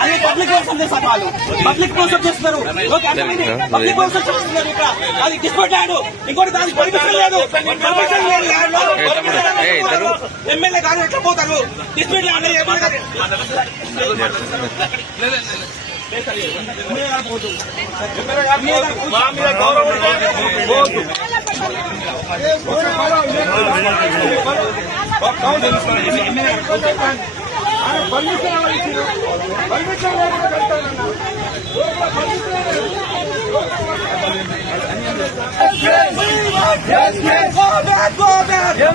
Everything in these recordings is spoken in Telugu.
అది పబ్లిక్ కోసం చేస్తారు వాళ్ళు పబ్లిక్ కోసం చేస్తున్నారు పబ్లిక్ కోసం చేస్తున్నారు ఇక్కడ అది డిస్పోర్ట్ ల్యాండ్ ఇంకోటి దానికి పర్మిషన్ లేదు పర్మిషన్ లేదు లేదు. ఎమ్మెల్యే గారు ఎట్లా పోతారు డిస్ప్యూట్ ల్యాండ్ ఎమ్మెల్యే ఎమ్మెల్యే గారు ఎమ్మెల్యే గారు పోదు. మా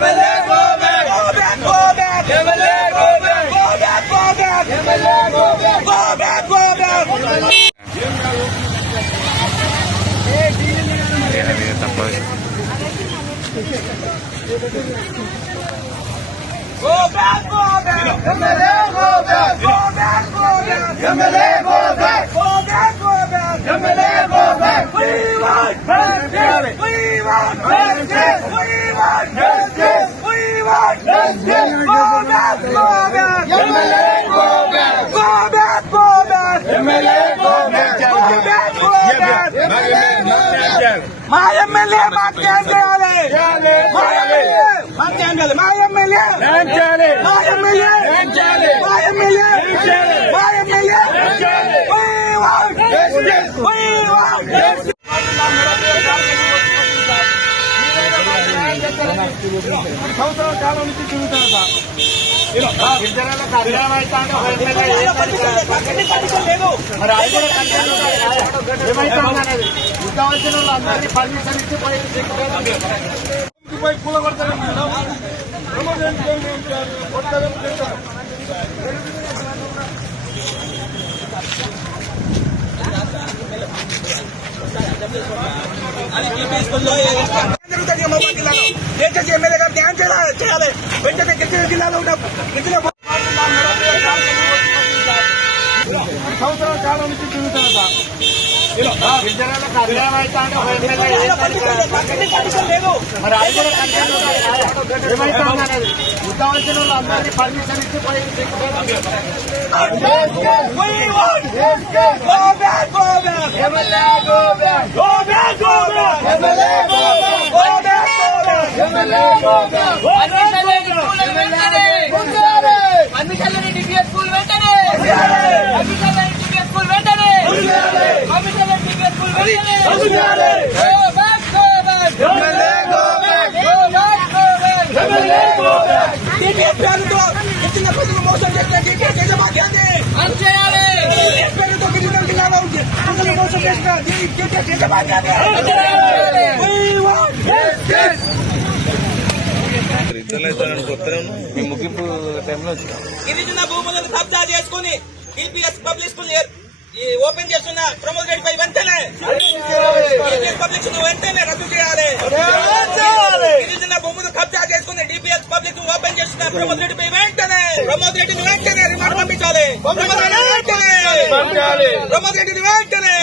మీద గౌరవం Go back, go back. MLA, go back. Go back, go back. MLA, go back. Go back, go back. MLA, go back. We want justice. We want justice. We want justice. We want justice. Go back, go back. MLA. మా ఎమ్మెల్యే మాకు ఏం చేయాలి మా ఎమ్మెల్యే మాకు ఏం చేయాలి మా ఎమ్మెల్యే మా ఎమ్మెల్యే మా ఎమ్మెల్యే మా ఎమ్మెల్యే సంవత్సరాల కాలం నుంచి తిరుగుతారు సార్ గిరిజనులకు అది పర్మిషన్ ఇచ్చి పోయి కొడతారు అది మొబైల్ జిల్లాలో. దయచేసి ఎమ్మెల్యే గారు న్యాయం చేయాలి? చేయాలి. వెంటనే గిరిజన జిల్లాలో ఉన్న గిరిజన సంవత్సరాల కాలం నుంచి తిరుగుతారు సార్. పర్మిషన్ ఇచ్చి పోయి go back, go back. Back. MLA go back. Commissioner DPS school వెంటనే కమిషనర్ డిపిఎస్ స్కూల్ వెంటనే కమిషనర్ డిపిఎస్ స్కూల్ వెంటనే go back go back MLA go go back go back MLA go back. పేరుతో గిరిజన ప్రజలు మోసం చేసిన TPS యజమాన్యాన్ని అని చేయాలి TPS పేరుతో గిరిజన జిల్లాలో ఉంది. ప్రజలు మోసం చేసిన TPS యజమాన్యాన్ని ముగింపు టైంలో వచ్చినాం. గిరిజన భూములను కబ్జా చేసుకుని టీపీఎస్ పబ్లిక్ స్కూల్ ఓపెన్ చేస్తున్న ప్రమోద్ రెడ్డి పై వెంటనే పబ్లిక్ స్కూల్ వెంటనే రద్దు చేయాలి. గిరిజన భూములు కబ్జా చేసుకుని డిపిఎస్ పబ్లిక్ స్కూల్ ఓపెన్ చేస్తున్న ప్రమోద్ రెడ్డి పై వెంటనే ప్రమోద్ రెడ్డిని వెంటనే రిమాండ్ పంపించాలి. ప్రమోద్ రెడ్డిని వెంటనే